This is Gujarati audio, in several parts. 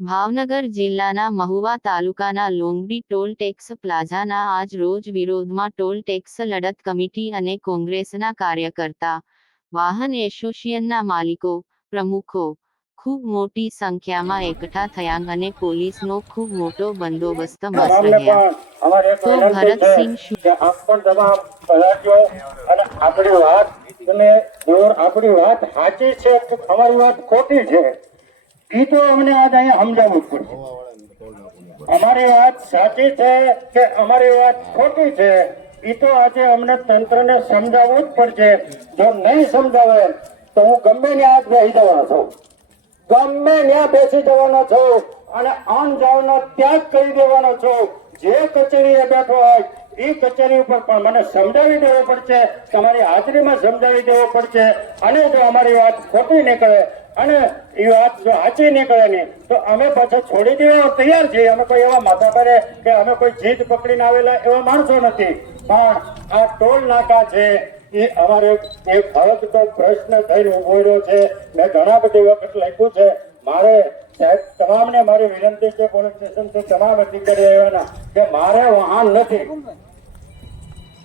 ભાવનગર જિલ્લાના મહુવા તાલુકાના લોંગડી ટોલ ટેક્સ પ્લાઝાના આજ રોજ વિરોધમાં ટોલ ટેક્સ લડત કમિટી અને કોંગ્રેસના કાર્યકર્તા વાહન એસોસિએશનના માલિકો પ્રમુખો ખૂબ મોટી સંખ્યામાં એકઠા થયા અને પોલીસનો ખૂબ મોટો બંદોબસ્ત તો ભરતસિંહ આપણી વાત આપણી વાત સાચી છે અમારી વાત ખોટી છે? એ તો અમને આજ અહીંયા સમજાવવું જ પડશે. અમારી વાત સાચી છે કે અમારી વાત ખોટી છે? એ તો આજે અમને તંત્રને સમજાવવું જ પડશે. જો નહીં સમજાવે, તો હું ગમે ત્યાં આજ બેસી જવાનો છું. ગમે ત્યાં બેસી જવાનો છું અને આમ જાવનો ત્યાગ કરી દેવાનો છું. જે કચેરીએ બેઠો હોય એ કચેરી ઉપર પણ મને સમજાવી દેવો પડશે. તમારી હાજરીમાં સમજાવી દેવો પડશે. અને જો અમારી વાત ખોટી નીકળે અને એ વાત જો સાચી નીકળે નહીં તો અમે પાછા છોડી દેવા તૈયાર છીએ. અમે કોઈ એવા માથા પર કે અમે કોઈ જીત પકડીને આવેલા એવા માણસો નથી. પણ આ ટોલ નાકા છે, એ અમારે એ ફરજ તો પ્રશ્ન થઈને ઊભો રહ્યો છે. મેં ઘણા બધી વખત લખ્યું છે. મારે સાહેબ, તમામને મારી વિનંતી છે, પોલીસ સ્ટેશન છે તમામ અધિકારી આવ્યાના, કે મારે વાહન નથી.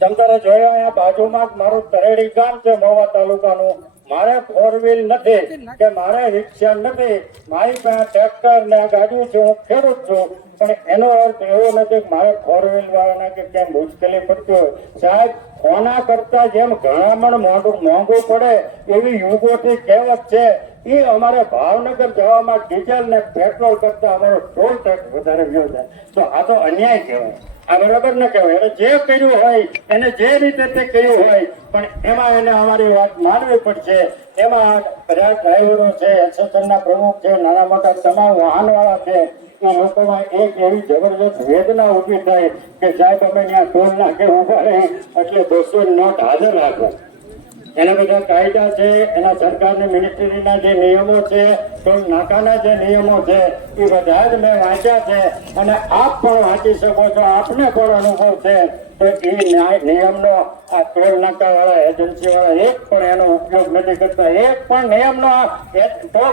તમ જોયો અહીંયા બાજુમાં મારું તરેડી ગામ છે મહુવા તાલુકાનું. મારે ફોર વ્હીલ નથી કે મારે રિક્ષા નથી. મારી પાસે ટ્રેક્ટર ને ગાડી છે હું ખેડૂત છું. પણ એનો અર્થ એવો નથી કે મારે ફોર વ્હીલ વાળાને કે ક્યાંય મુશ્કેલી પડતી હોય. સાહેબ કોના કરતા જેમ ઘણામણ મોંઘું મોંઘું પડે એવી યુગોથી કહેવત છે. એ અમારે ભાવનગર જવામાં ડીઝલ ને પેટ્રોલ કરતા અમારો ટોલ ટેક્સ વધારે વ્યો છે તો આ તો અન્યાય કહેવાય. આ બરાબર ન કહેવાય. એટલે જે કર્યું હોય, એને જે રીતે તે કર્યું હોય, પણ એમાં એને અમારી વાત માનવી પડશે. એમાં બધા ડ્રાઈવરો છે, એસોસિએશનના પ્રમુખ છે, નાના મોટા તમામ વાહનવાળા છે, એ લોકોમાં એક એવી જબરજસ્ત વેદના ઊભી થાય કે સાહેબ, અમે ત્યાં ટોલ નાખે ઊભા રહી, એટલે દોસ્તો નોટ હાજર રાખો. એના બધા કાયદા છે, એના સરકારની મિનિસ્ટ્રીના જે નિયમો છે નાકાના જે નિયમો છે, એ બધા જ મેં વાંચ્યા છે અને આપ પણ વાંચી શકો છો, આપને પણ અનુભવ છે. તો એ નિયમનો આ ટોલ એજન્સી વાળા એક પણ એનો ઉપયોગ નથી કરતા. એક પણ નિયમનો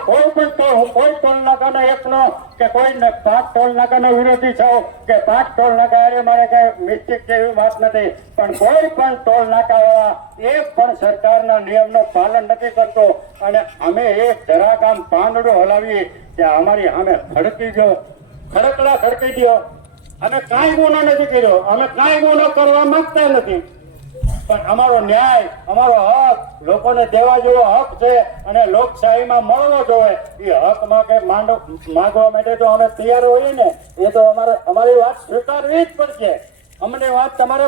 કોઈ પણ કોઈ ટોલ નાકાનો એકનો કે કોઈ ન- પાંચ ટોલ નાકાનો વિરોધી છો, કે પાંચ ટોલ નાકા અરે મારે કઈ મિસ્ટેક છે એવી વાત નથી. પણ કોઈ પણ ટોલ નાકા વાળા એક પણ સરકારના નિયમનું પાલન નથી કરતો. અને અમે એક જરાક આમ પાંદડું હલાવીએ કે અમારી સામે ખડકી ગયો. ખડકડા ખડકી ગયો. અમે કાંઈ ગુનો નથી કર્યો. અમે કાંઈ ગુનો કરવા માંગતા નથી. પણ અમારો ન્યાય, અમારો હક, લોકોને દેવા જેવો હક છે અને લોકશાહીમાં મળવો જોઈએ. એ હક માટે માંગવા માટે તો અમે તૈયાર હોઈએ ને, એ તો અમારે, અમારી વાત સ્વીકારવી જ પડશે. અમને વાત તમારે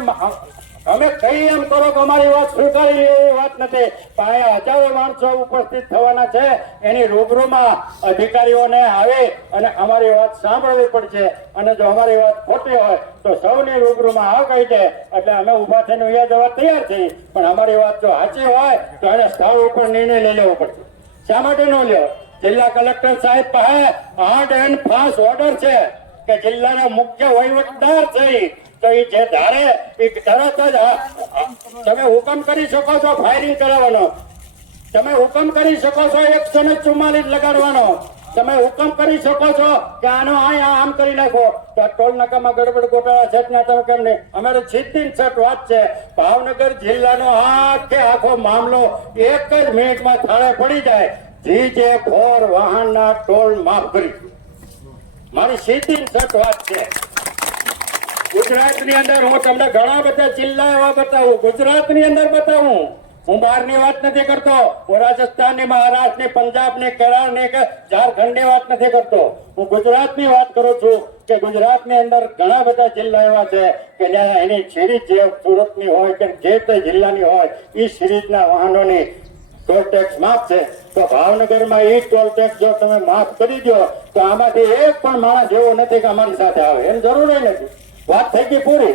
અમે કઈ એમ કરો કે અમારી વાત સ્વીકારી લે એવી વાત નથી. અહીંયા હજારો માણસો ઉપસ્થિત થવાના છે. એની રૂબરૂમાં અધિકારીઓને આવે અને અમારી વાત સાંભળવી પડશે. અને જો અમારી વાત ખોટી હોય, તો સૌની રૂબરૂમાં આ કહી દે. એટલે અમે ઊભા થઈને ઉયા જવા તૈયાર થઈ પણ અમારી વાત જો સાચી હોય, તો એને સ્થળ ઉપર નિર્ણય લઈ લેવો પડશે. શા માટે ન લ્યો જિલ્લા કલેક્ટર સાહેબ પાસે હાર્ડ એન્ડ ફાસ્ટ ઓર્ડર છે કે જિલ્લાના મુખ્ય વહીવટદાર છે. તો એ જે ધારે? એ તરત જ તમે હુકમ કરી શકો છો ફાયરિંગ કરાવવાનો. તમે હુકમ કરી શકો છો એકસો ને ચુમ્માલીસ લગાડવાનો. તમે હુકમ કરી શકો છો કે આનો અહીંયા આમ કરી નાખો. તો ટોલ નાકામાં ગડબડ ગોટાળા છે ના, તમે કેમ નહીં? અમારે છીતીન છઠ વાત છે. ભાવનગર જિલ્લાનો આખે આખો મામલો એક જ મિનિટમાં થાળે પડી જાય. જી જે ફોર વાહનના ટોલ માફ કરી. મારી સીધી સટ વાત છે. ગુજરાતની અંદર હું તમને ઘણા બધા જિલ્લા એવા બતાવું. ગુજરાતની અંદર બતાવું. હું બહારની વાત નથી કરતો. હું રાજસ્થાનની, મહારાષ્ટ્રની કરાર કેરળની કે ઝારખંડની વાત નથી કરતો. હું ગુજરાતની વાત કરું છું કે ગુજરાતની અંદર ઘણા બધા જિલ્લા એવા છે કે જ્યાં એની સિરીઝ જે સુરતની હોય કે જે તે જિલ્લાની હોય એ સિરીઝના વાહનોની ટોલ ટેક્સ માફ છે. તો ભાવનગરમાં એ ટોલ ટેક્સ જો તમે માફ કરી દો તો આમાંથી એક પણ માણસ એવો નથી કે અમારી સાથે આવે. એમ જરૂર નથી. વાત થઈ ગઈ પૂરી?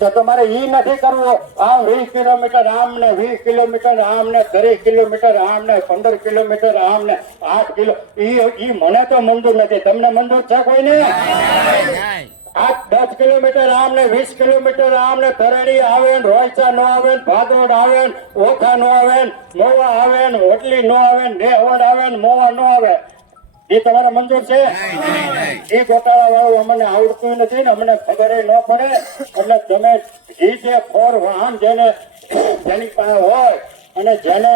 તો તમારે ઈ નથી કરવું. આમ વીસ કિલોમીટર આમ ને વીસ કિલોમીટર આમ ને ત્રીસ કિલોમીટર આમ ને પંદર કિલોમીટર આમ ને આઠ કિલો, ઈ મને તો મંજૂર નથી. તમને મંજૂર છે કોઈને? આઠ દસ કિલોમીટર આમ ને વીસ કિલોમીટર આમ ને થરડી આવે ને રોયસા નો આવે ને ભાદોડ આવે ને ઓખા નો આવે ને મોવા આવે ને હોટલી નો આવે ને દેહવડ આવે ને મોવા નો આવે. એ તમારે મંજૂર છે? એ ગોટાળા વાળું અમને આવડતું નથી ને અમને ખબર ન પડે. એટલે તમે એ જે ફોર વાહન જેને જેની પાસે હોય અને જેને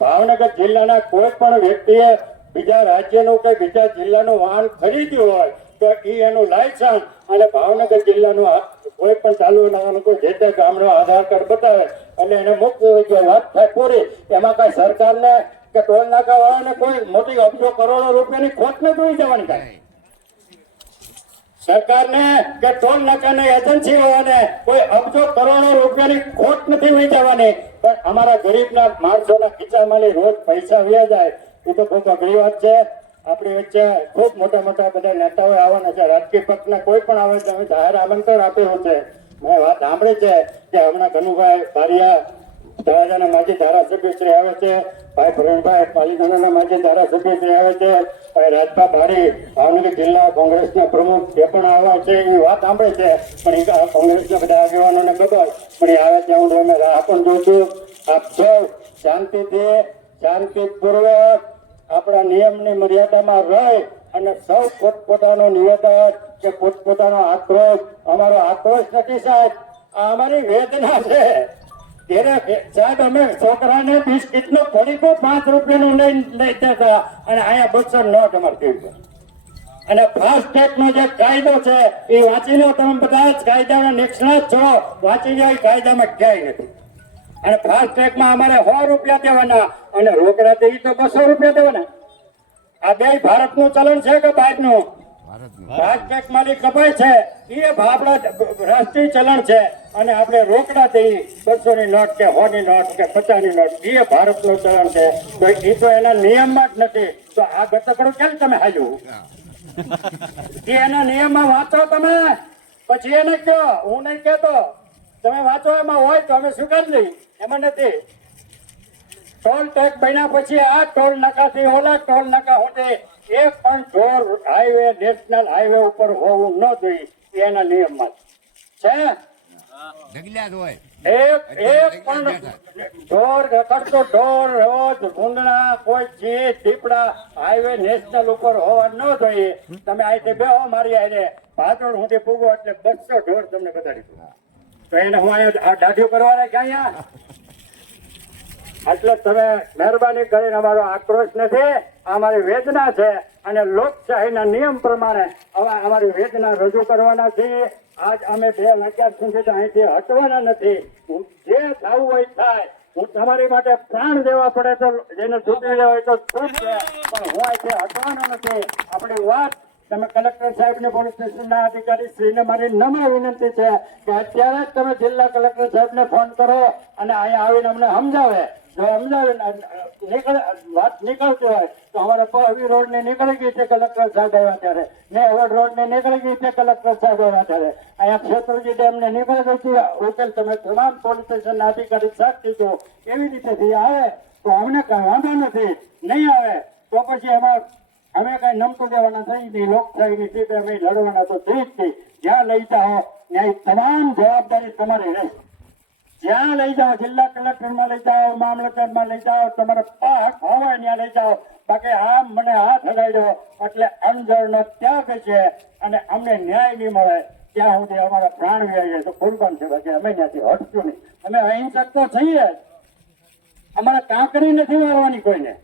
ભાવનગર જિલ્લાના કોઈ પણ વ્યક્તિએ બીજા રાજ્યનું કે બીજા જિલ્લાનું વાહન ખરીદ્યું હોય તો એ એનું લાયસન્સ અને ભાવનગર જિલ્લાનું કોઈ પણ ચાલુ નાવાનું કોઈ જે તે ગામનો આધાર કાર્ડ બતાવે અને એને મુક્ત વાત થાય પૂરી. એમાં કઈ સરકારને કે ટોલ નાકા વાળાને કોઈ મોટી અબજો કરોડો રૂપિયાની ખોટ નથી જોઈ જવાની થાય સરકારને કે ટોલ નાકાની એજન્સીઓને કોઈ અબજો કરોડો રૂપિયાની ખોટ નથી હોઈ જવાની. પણ અમારા ગરીબના માણસોના ખીચામાંથી રોજ પૈસા વ્યા જાય. એ તો ખૂબ અઘરી વાત છે. આપણી વચ્ચે ખૂબ મોટા મોટા બધા નેતાઓ આવવાના છે. રાજકીય પક્ષના કોઈ પણ આવે છે અમે જાહેર આમંત્રણ આપેલું છે. મેં વાત સાંભળી છે કે હમણાં કનુભાઈ બારિયા તળાજાના માજી ધારાસભ્ય શ્રી આવે છે, ભાઈ પ્રવીણભાઈ પાલીતાણાના માજી ધારાસભ્ય શ્રી આવે છે, ભાઈ રાજભા ભાડી ભાવનગર જિલ્લા કોંગ્રેસના પ્રમુખ એ પણ આવ્યા છે એ વાત સાંભળે છે, પણ એ કોંગ્રેસના બધા આગેવાનોને ખબર, પણ એ આવે ત્યાં હું અમે રાહ પણ જોઉં છું. આપ સૌ શાંતિથી, શાંતિપૂર્વક આપણા નિયમની મર્યાદામાં રહી અને સૌ પોતપોતાનો નિવેદન કે પોતપોતાનો આક્રોશ, અમારો આક્રોશ નથી સાહેબ, આ અમારી વેદના છે. ત્યારે સાહેબ, અમે છોકરાને બિસ્કિટનો પડીકો પાંચ રૂપિયાનું લઈ લઈ જતા અને અહીંયા બસો નોટ અમારે પીવું અને ફાસ્ટ જે કાયદો છે, એ વાંચી તમે બધા જ કાયદાના નિષ્ણાત છો. વાંચી જાય કાયદામાં ક્યાંય નથી. અને ફાસ્ટ અમારે સો રૂપિયા દેવાના અને રોકડા દે તો બસો રૂપિયા દેવાના. આ બે ભારતનું ચલણ છે કે બહારનું ફાસ્ટેગમાંથી કપાય છે. એ આપણા રાષ્ટ્રીય ચલણ છે. અને આપણે રોકડા દઈએ બસો ની નોટ કે સો ની નોટ કે પચાસની નોટ એ ભારતનું ચલણ છે. તો એ તો એના નિયમમાં જ નથી. તો આ ગતકડું કેમ તમે હાજુ એ એના નિયમમાં વાંચો તમે. પછી એને કહો. હું નહીં કહેતો. તમે વાંચો એમાં હોય તો અમે સ્વીકાર લઈ એમાં નથી. ટોલ ટેક્સ બન્યા પછી આ ટોલ નાકાથી ઓલા ટોલ નાકા સુધી એક પણ ચોર હાઈવે નેશનલ હાઈવે ઉપર હોવું ન જોઈએ એના નિયમમાં. છે? એક એક પણ ઢોર રખડતો ઢોર રોજ ભૂંદણા કોઈ ચીજ દીપડા હાઈવે નેશનલ ઉપર હોવા ન જોઈએ. તમે અહીંથી બેહો મારી આઈને પાછળ હું પૂગો એટલે બસો ઢોર તમને બતાડી દઉં. તો એને હું અહીંયા આ દાઢીઓ કરવાના કે અહીંયા? એટલે તમે મહેરબાની કરીને અમારો આક્રોશ નથી? અમારી વેદના છે અને લોકશાહીના નિયમ પ્રમાણે હવે અમારી વેદના રજૂ કરવાના છીએ. આજ અમે બે લગ્યા સુધી અહીંથી હટવાના નથી. હું જે થવું હોય થાય. હું તમારી માટે પ્રાણ દેવા પડે તો જેને છૂટી હોય તો છૂટ છે. પણ હું અહીંથી હટવાનો નથી. આપણી વાત તમે કલેક્ટર સાહેબ ને પોલીસ સ્ટેશનના અધિકારી શ્રીને મારી નમ્ર વિનંતી છે કે અત્યારે જ તમે જિલ્લા કલેક્ટર સાહેબ ને ફોન કરો અને અહીંયા આવીને અમને સમજાવે. નીકળે વાત નીકળતી હોય તો અમારા પહવી રોડની નીકળી ગઈ છે કલેક્ટર સાહેબ આવ્યા ત્યારે. મેહવડ રોડની નીકળી ગઈ છે કલેક્ટર સાહેબ આવ્યા અહીંયા ને નીકળી ગઈ તમે તમામ પોલીસ અધિકારી સાક્ષી છો. એવી રીતે થી આવે તો અમને કઈ વાંધો નથી. નહીં આવે તો પછી એમાં અમે કઈ નમતું દેવાના થઈ નહીં લોકશાહીની સીટે અમે લડવાના તો થઈ જ જ્યાં લઈ હો ત્યાં તમામ જવાબદારી તમારી રહે જ્યાં લઈ જાઓ, જિલ્લા કલેક્ટરમાં લઈ જાઓ, મામલતદારમાં લઈ જાઓ, તમારે પાક હોય ત્યાં લઈ જાઓ. બાકી આમ મને હાથ હલાવ્યો એટલે અંજળનો ત્યાગ છે અને અમને ન્યાય નહીં મળે. ત્યાં સુધી અમારા પ્રાણ વ્યાય તો કુરબાન છે, બાકી અમે ત્યાંથી હટશું નહીં. અમે અહિંસક તો છીએ અમારે કાંકરી નથી મારવાની કોઈને.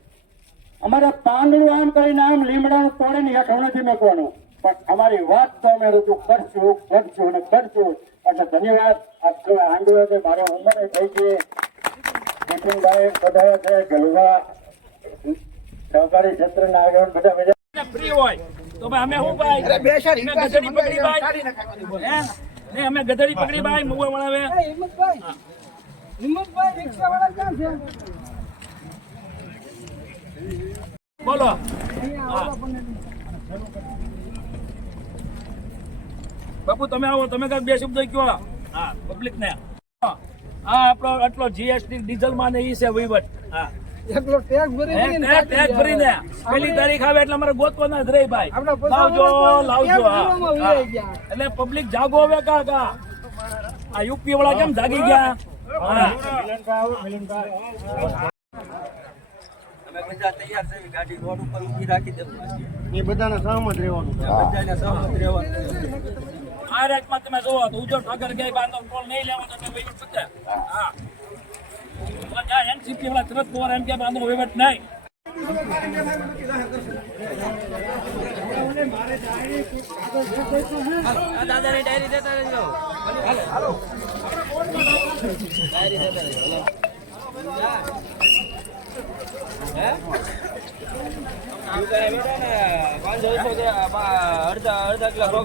અમારે પાંદડું આમ કરીને આમ લીમડાનું તોડીને હેઠળ નથી મેકવાનું. પણ અમારી વાત તો અમે રજૂ કરશું કરશું અને કરશું. એટલે ધન્યવાદ. આપ સૌ આંડવે છે મારે ઉંમર થઈ છે નીતિનભાઈ બધા છે ગલવા સહકારી ક્ષેત્રના આગળ બધા બધા ફ્રી હોય. તો ભાઈ અમે શું ભાઈ? અમે ગધડી પકડી ભાઈ. ને અમે ગધડી પકડી ભાઈ મુવા વળાવે હિંમતભાઈ હિંમતભાઈ રિક્ષાવાળા ક્યાં છે? બોલો. બાપુ તમે આવો તમે કાંઈક બે શબ્દો કયો હા. પબ્લિક ને હા આપણો આટલો જીએસટી ડીઝલમાં ને ઈ છે વહીવટ. હા. ટેક્સ ભરી દઈએ ને પેલી તારીખ આવે એટલે અમારે ગોતવાના જ રહી ભાઈ. લાવજો લાવજો. એટલે પબ્લિક જાગો હવે કા કા. આ યુપી વાળા કેમ જાગી ગયા? હા. મિલનભાઈ આવો, મિલનભાઈ બધા તૈયાર છે ગાડી રોડ ઉપર ઊભી રાખી દેવું એ બધાને સહમત રહેવાનું. બધાને સહમત રહેવાનું. રેટમાં તમે જોવો તો ઉજ્જવળ ઠાકર ગઈ બાંધો કોલ નહીં લેવો તો વહીવટ થશે હા તો એનસીપી વાળા શરદ પવાર એમ કે બાંધો વહીવટ નહીં અડધા અડધા કિલો